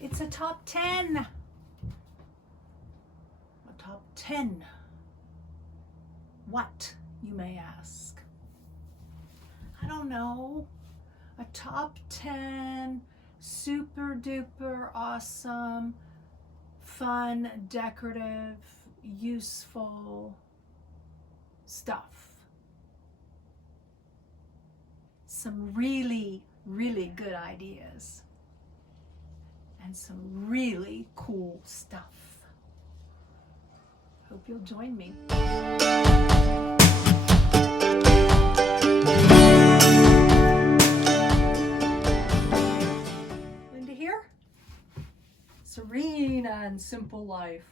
It's a top 10. A top 10. What, you may ask? I don't know. A top 10 super duper awesome, fun, decorative, useful stuff. Some really, really good ideas. And some really cool stuff. Hope you'll join me. Linda here. Serene and Simple Life.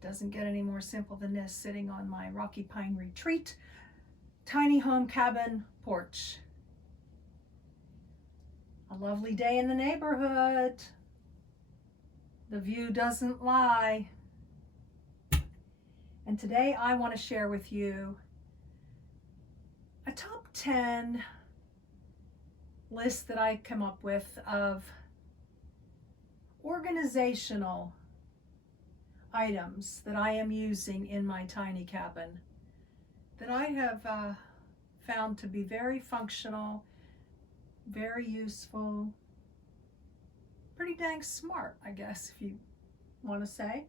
Doesn't get any more simple than this, sitting on my Rocky Pine Retreat tiny home cabin porch. A lovely day in the neighborhood. The view doesn't lie. And today I want to share with you a top 10 list that I come up with of organizational items that I am using in my tiny cabin that I have found to be very functional, very useful, pretty dang smart, I guess, if you want to say.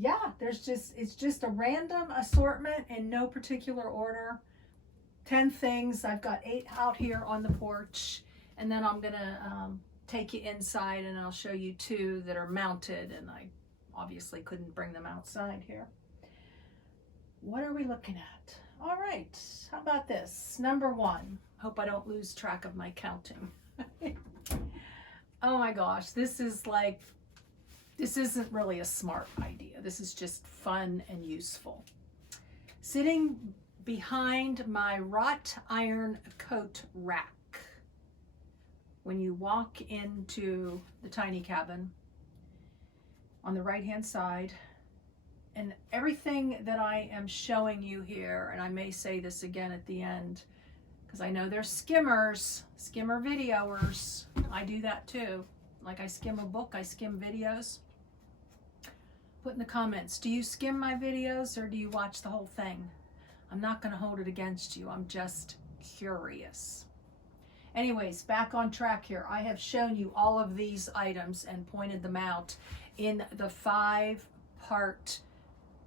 Yeah, it's just a random assortment in no particular order. 10 things. I've got 8 out here on the porch, and then I'm gonna take you inside and I'll show you 2 that are mounted, and I obviously couldn't bring them outside here. What are we looking at? All right, how about this? Number 1. Hope I don't lose track of my counting. Oh my gosh, this isn't really a smart idea. This is just fun and useful. Sitting behind my wrought iron coat rack. When you walk into the tiny cabin, on the right-hand side, and everything that I am showing you here, and I may say this again at the end, because I know there's skimmer videoers. I do that too. Like I skim a book, I skim videos. Put in the comments, do you skim my videos or do you watch the whole thing? I'm not going to hold it against you. I'm just curious. Anyways, back on track here. I have shown you all of these items and pointed them out in the 5-part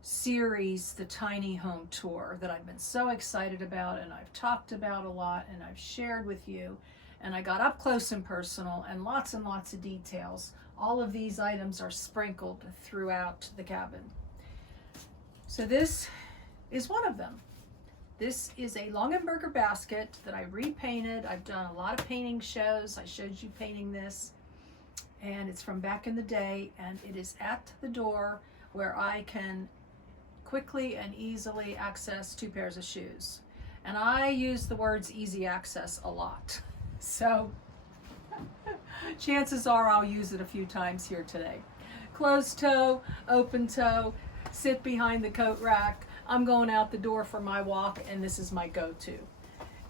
series, the Tiny Home Tour, that I've been so excited about and I've talked about a lot and I've shared with you. And I got up close and personal and lots of details. All of these items are sprinkled throughout the cabin. So this is one of them. This is a Longenberger basket that I repainted. I've done a lot of painting shows. I showed you painting this, and it's from back in the day, and it is at the door where I can quickly and easily access 2 pairs of shoes. And I use the words easy access a lot. So chances are I'll use it a few times here today. Closed toe, open toe, sit behind the coat rack. I'm going out the door for my walk, and this is my go-to.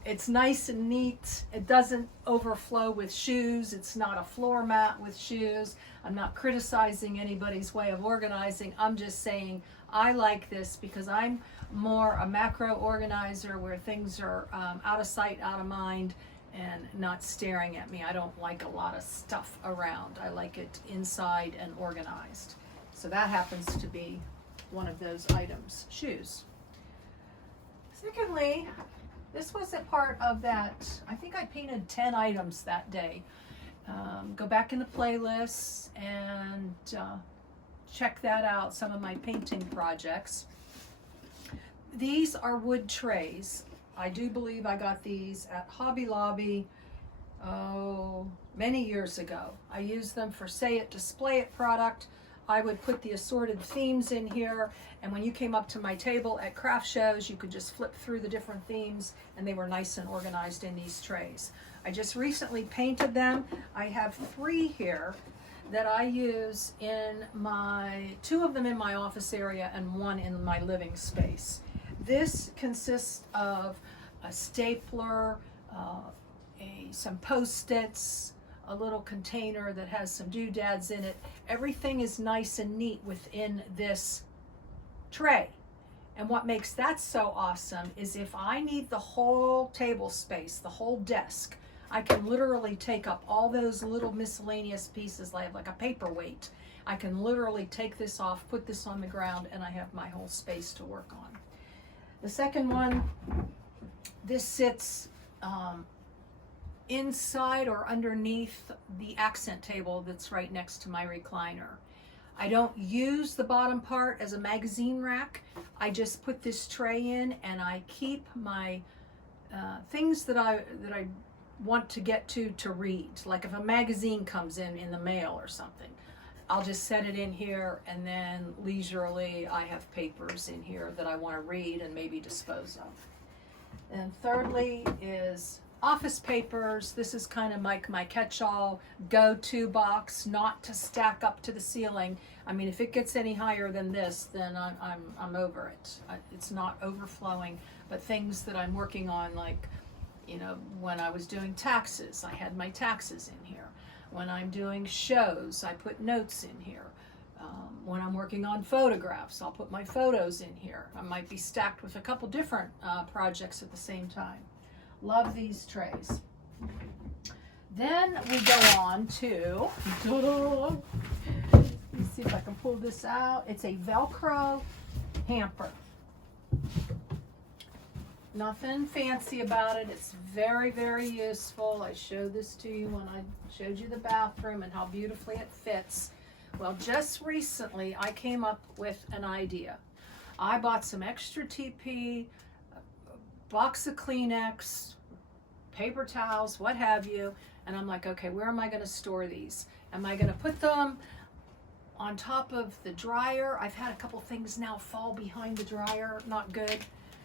It's nice and neat. It doesn't overflow with shoes. It's not a floor mat with shoes. I'm not criticizing anybody's way of organizing. I'm just saying I like this because I'm more a macro organizer where things are out of sight, out of mind, and not staring at me. I don't like a lot of stuff around. I like it inside and organized. So that happens to be one of those items, shoes. Secondly, this was a part of that, I think I painted 10 items that day. Go back in the playlists and check that out, some of my painting projects. These are wood trays. I do believe I got these at Hobby Lobby, many years ago. I used them for Say It, Display It product. I would put the assorted themes in here, and when you came up to my table at craft shows, you could just flip through the different themes, and they were nice and organized in these trays. I just recently painted them. I have 3 here that I use in my, 2 of them in my office area and 1 in my living space. This consists of a stapler, a some Post-its, a little container that has some doodads in it. Everything is nice and neat within this tray. And what makes that so awesome is if I need the whole table space, the whole desk, I can literally take up all those little miscellaneous pieces, like a paperweight. I can literally take this off, put this on the ground, and I have my whole space to work on. The second one, this sits inside or underneath the accent table that's right next to my recliner. I don't use the bottom part as a magazine rack. I just put this tray in and I keep my things that I want to get to read. Like if a magazine comes in the mail or something, I'll just set it in here, and then leisurely I have papers in here that I want to read and maybe dispose of. And thirdly is office papers. This is kind of like my catch-all go-to box, not to stack up to the ceiling. I mean, if it gets any higher than this, then I'm over it. It's not overflowing, but things that I'm working on, like, you know, when I was doing taxes, I had my taxes in here. When I'm doing shows, I put notes in here. When I'm working on photographs, I'll put my photos in here. I might be stacked with a couple different projects at the same time. Love these trays. Then we go on to, let me see if I can pull this out. It's a Velcro hamper. Nothing fancy about it. It's very, very useful. I showed this to you when I showed you the bathroom and how beautifully it fits. Well, just recently I came up with an idea. I bought some extra TP, a box of Kleenex, paper towels, what have you, and I'm like, okay, where am I going to store these? Am I going to put them on top of the dryer? I've had a couple things now fall behind the dryer, not good.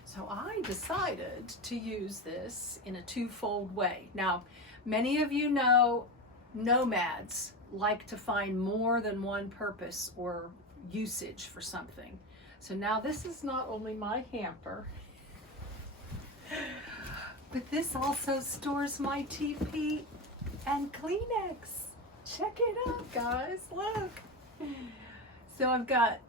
So I decided to use this in a twofold way. Now, many of you know nomads like to find more than one purpose or usage for something. So now this is not only my hamper, but this also stores my TP and Kleenex. Check it out, guys, look. So I've got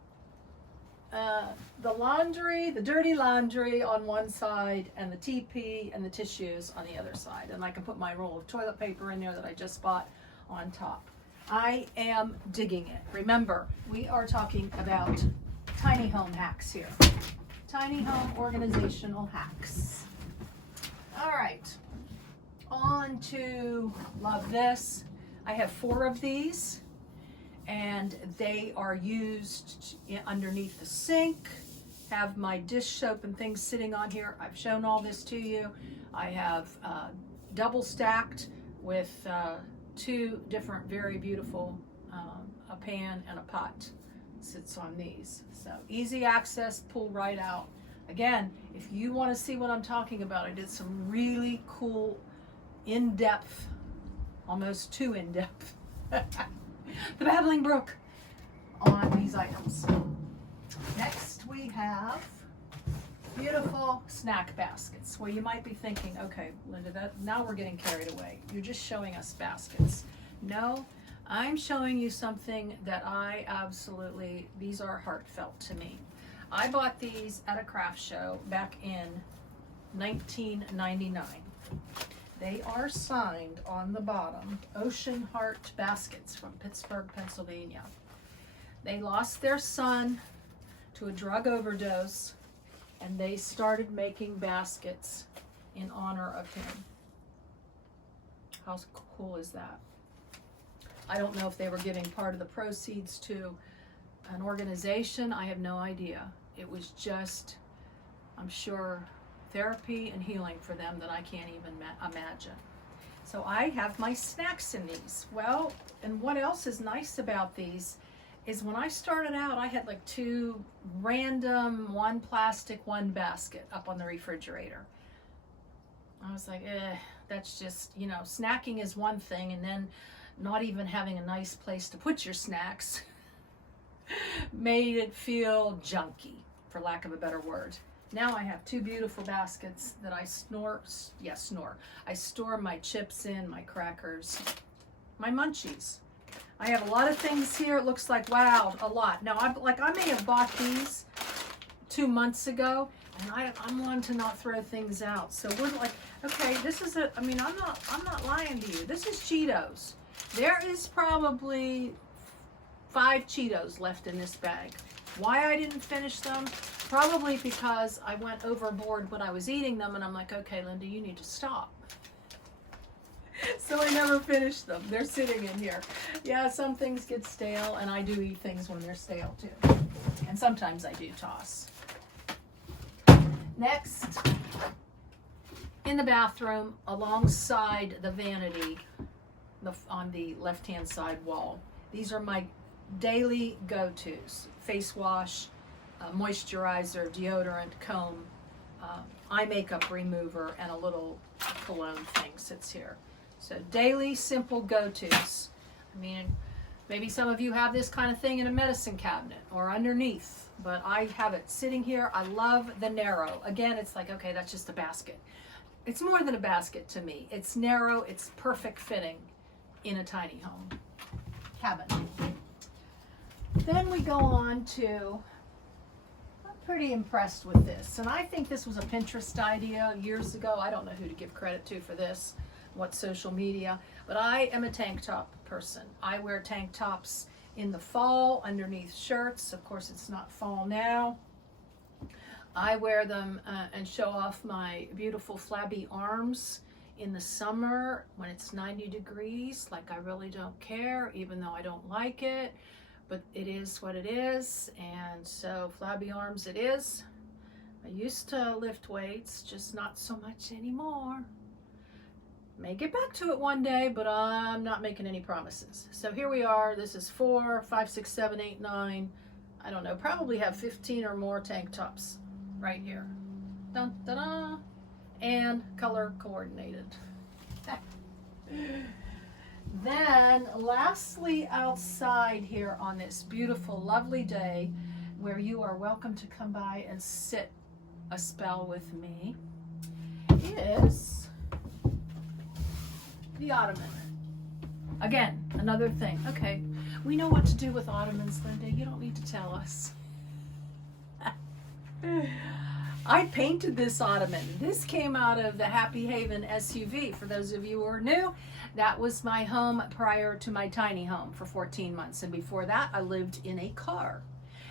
the laundry, the dirty laundry on one side, and the TP and the tissues on the other side. And I can put my roll of toilet paper in there that I just bought on top. I am digging it. Remember, we are talking about tiny home hacks here. Tiny home organizational hacks. All right, on to, love this. I have 4 of these, and they are used underneath the sink. Have my dish soap and things sitting on here. I've shown all this to you. I have double stacked with 2 different very beautiful, a pan and a pot sits on these. So easy access, pull right out. Again, if you want to see what I'm talking about, I did some really cool, in-depth, almost too in-depth, the babbling brook on these items. Next we have beautiful snack baskets. Well, you might be thinking, okay, Linda, now we're getting carried away. You're just showing us baskets. No, I'm showing you something that I absolutely, these are heartfelt to me. I bought these at a craft show back in 1999. They are signed on the bottom, Ocean Heart Baskets from Pittsburgh, Pennsylvania. They lost their son to a drug overdose, and they started making baskets in honor of him. How cool is that? I don't know if they were giving part of the proceeds to an organization. I have no idea. It was just, I'm sure, therapy and healing for them that I can't even imagine. So I have my snacks in these. Well, and what else is nice about these is when I started out, I had like 2 random, 1 plastic, 1 basket up on the refrigerator. I was like, that's just, you know, snacking is one thing, and then not even having a nice place to put your snacks made it feel junky, for lack of a better word. Now I have two beautiful baskets that I I store my chips in, my crackers, my munchies. I have a lot of things here. It looks like, wow, a lot. Now, I may have bought these 2 months ago, and I'm one to not throw things out. So we're like, okay, this is I'm not lying to you. This is Cheetos. There is probably 5 Cheetos left in this bag. Why I didn't finish them? Probably because I went overboard when I was eating them, and I'm like, okay, Linda, you need to stop. So I never finished them. They're sitting in here. Yeah, some things get stale, and I do eat things when they're stale too. And sometimes I do toss. Next, in the bathroom, alongside the vanity, on the left-hand side wall, these are my daily go-tos: face wash, moisturizer, deodorant, comb, eye makeup remover, and a little cologne thing sits here. So daily simple go-tos. I mean, maybe some of you have this kind of thing in a medicine cabinet or underneath, but I have it sitting here. I love the narrow. Again, it's like, okay, that's just a basket. It's more than a basket to me. It's narrow, it's perfect fitting in a tiny home cabin. Then we go on to, I'm pretty impressed with this, and I think this was a Pinterest idea years ago. I don't know who to give credit to for this, what social media, but I am a tank top person. I wear tank tops in the fall underneath shirts. Of course, it's not fall now. I wear them and show off my beautiful flabby arms in the summer when it's 90 degrees. Like, I really don't care, even though I don't like it, but it is what it is. And so flabby arms it is. I used to lift weights, just not so much anymore. May get back to it one day, but I'm not making any promises. So here we are. This is 4, 5, 6, 7, 8, 9. I don't know, probably have 15 or more tank tops right here. Dun, dun, dun. And color coordinated. Then lastly, outside here on this beautiful, lovely day, where you are welcome to come by and sit a spell with me, is the ottoman. Again, another thing. Okay, we know what to do with ottomans, Linda. You don't need to tell us. I painted this ottoman. This came out of the Happy Haven SUV. For those of you who are new, that was my home prior to my tiny home for 14 months. And before that, I lived in a car.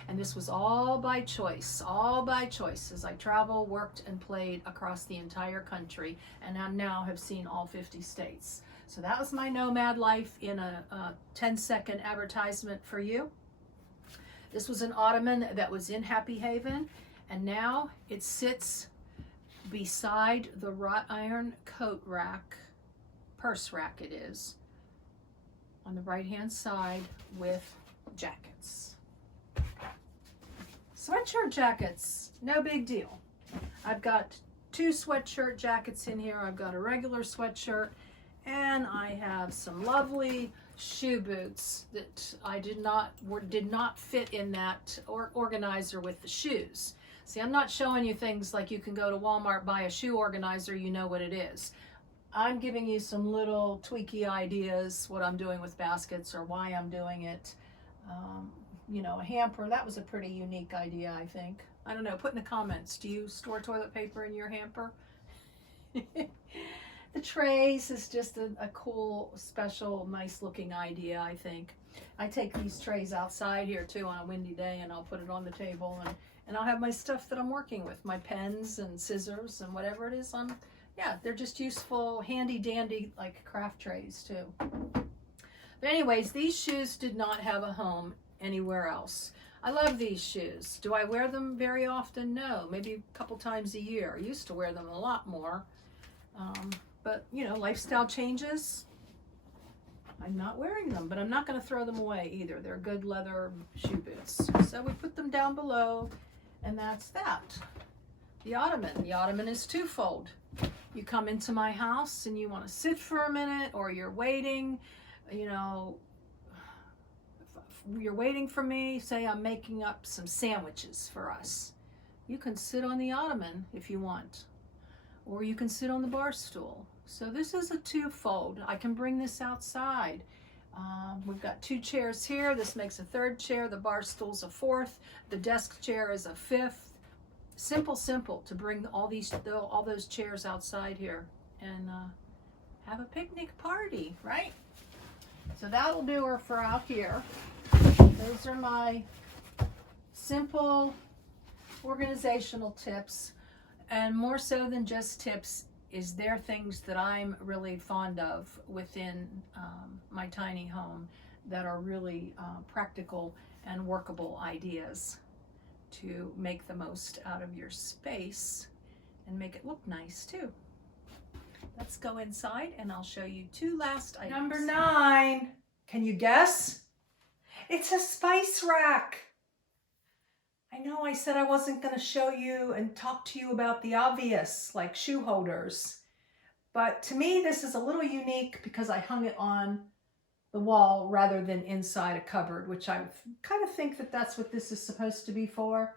And this was all by choice as I traveled, worked, and played across the entire country, and I now have seen all 50 states. So that was my nomad life in a 10-second advertisement for you. This was an ottoman that was in Happy Haven, and now it sits beside the wrought iron coat rack, purse rack it is, on the right-hand side with jackets. Sweatshirt jackets, no big deal. I've got 2 sweatshirt jackets in here. I've got a regular sweatshirt, and I have some lovely shoe boots that I did not fit in that organizer with the shoes. See, I'm not showing you things like you can go to Walmart, buy a shoe organizer, you know what it is. I'm giving you some little tweaky ideas, what I'm doing with baskets or why I'm doing it. You know, a hamper, that was a pretty unique idea, I think. I don't know, put in the comments, do you store toilet paper in your hamper? The trays is just a cool, special, nice looking idea, I think. I take these trays outside here too on a windy day, and I'll put it on the table, and I'll have my stuff that I'm working with, my pens and scissors and whatever it is. Yeah, they're just useful, handy dandy, like craft trays too. But anyways, these shoes did not have a home anywhere else. I love these shoes. Do I wear them very often? No, maybe a couple times a year. I used to wear them a lot more. But you know, lifestyle changes. I'm not wearing them, but I'm not going to throw them away either. They're good leather shoe boots. So we put them down below, and that's that. The ottoman. The ottoman is twofold. You come into my house and you want to sit for a minute, or you're waiting, you know, you're waiting for me, say I'm making up some sandwiches for us. You can sit on the ottoman if you want, or you can sit on the bar stool. So this is a two-fold. I can bring this outside. We've got 2 chairs here. This makes a 3rd chair. The bar stool's a 4th. The desk chair is a 5th. Simple, simple to bring all those chairs outside here and have a picnic party, right? So that'll do her for out here. Those are my simple organizational tips, and more so than just tips, is there things that I'm really fond of within my tiny home that are really practical and workable ideas to make the most out of your space and make it look nice too. Let's go inside and I'll show you 2 last items. Number 9, can you guess? It's a spice rack. I know I said I wasn't going to show you and talk to you about the obvious, like shoe holders. But to me, this is a little unique because I hung it on the wall rather than inside a cupboard, which I kind of think that that's what this is supposed to be for.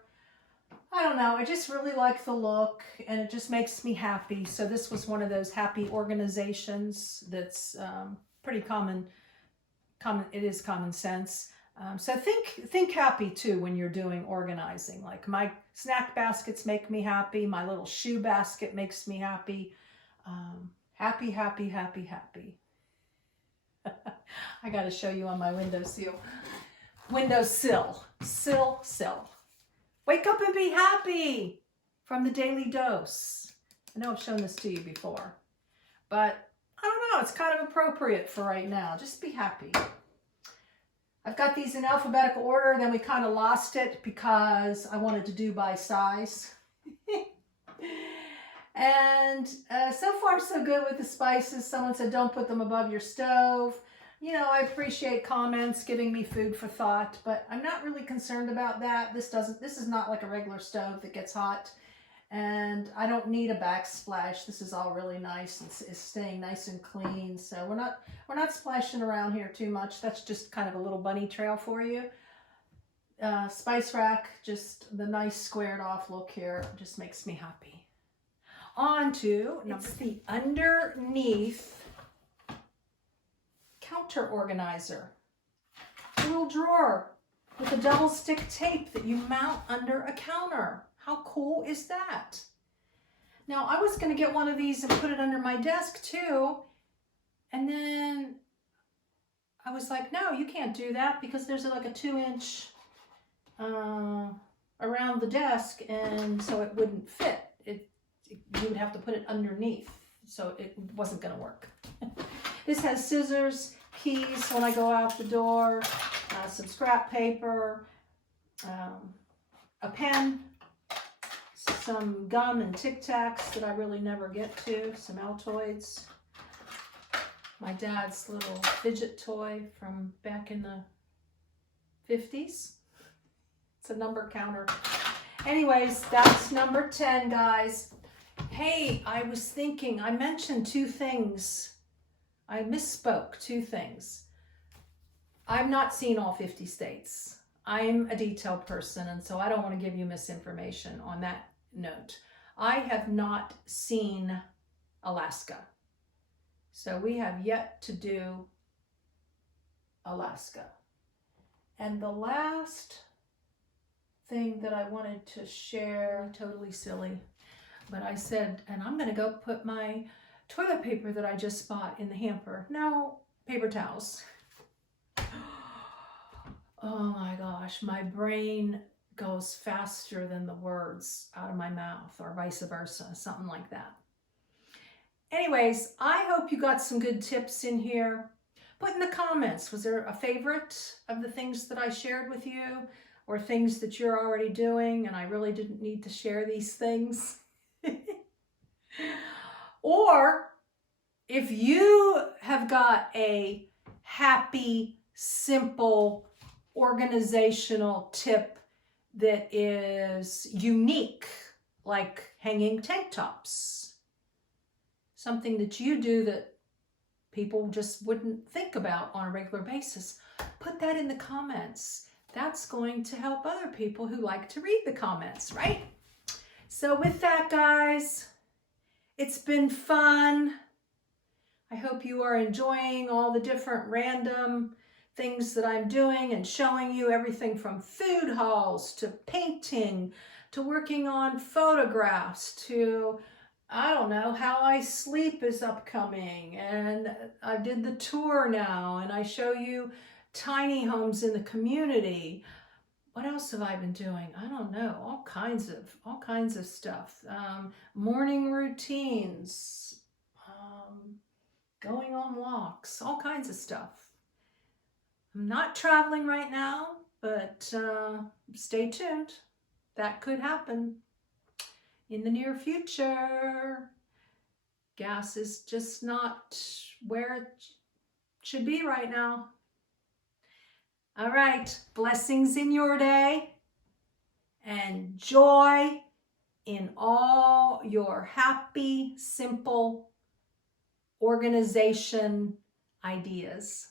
I don't know. I just really like the look and it just makes me happy. So this was one of those happy organizations that's pretty common. It is common sense. So think happy too when you're doing organizing. Like my snack baskets make me happy. My little shoe basket makes me happy. Happy, happy, happy, happy. I got to show you on my windowsill. Sill. Wake up and be happy from the Daily Dose. I know I've shown this to you before, but I don't know. It's kind of appropriate for right now. Just be happy. I've got these in alphabetical order, then we kind of lost it because I wanted to do by size. And so far so good with the spices. Someone said don't put them above your stove. You know, I appreciate comments giving me food for thought, but I'm not really concerned about that. This is not like a regular stove that gets hot, and I don't need a backsplash. This is all really nice and it's staying nice and clean. So we're not splashing around here too much. That's just kind of a little bunny trail for you. Spice rack, just the nice squared off look here just makes me happy. On to the underneath counter organizer. A little drawer with a double stick tape that you mount under a counter. How cool is that? Now I was going to get one of these and put it under my desk too. And then I was like, no, you can't do that because there's like a 2-inch around the desk, and so it wouldn't fit. You would have to put it underneath, so it wasn't going to work. This has scissors, keys when I go out the door, some scrap paper, a pen, some gum and Tic Tacs that I really never get to, some Altoids, my dad's little fidget toy from back in the 50s. It's a number counter. Anyways, that's number 10, guys. Hey, I was thinking, I mentioned 2 things. I misspoke 2 things. I've not seen all 50 states. I'm a detail person, and so I don't want to give you misinformation on that note. I have not seen Alaska. So we have yet to do Alaska. And the last thing that I wanted to share, totally silly, but I said, and I'm going to go put my toilet paper that I just bought in the hamper. No, paper towels. Oh my gosh, my brain goes faster than the words out of my mouth, or vice versa, something like that. Anyways, I hope you got some good tips in here. Put in the comments, was there a favorite of the things that I shared with you, or things that you're already doing and I really didn't need to share these things? Or if you have got a happy, simple, organizational tip that is unique, like hanging tank tops, something that you do that people just wouldn't think about on a regular basis, put that in the comments. That's going to help other people who like to read the comments, right? So with that, guys, it's been fun. I hope you are enjoying all the different random things that I'm doing and showing you everything from food hauls to painting to working on photographs to, I don't know, How I Sleep is upcoming, and I did the tour now, and I show you tiny homes in the community. What else have I been doing? I don't know, all kinds of stuff. Morning routines, going on walks, all kinds of stuff. I'm not traveling right now, but stay tuned. That could happen in the near future. Gas is just not where it should be right now. All right, blessings in your day and joy in all your happy, simple organization ideas.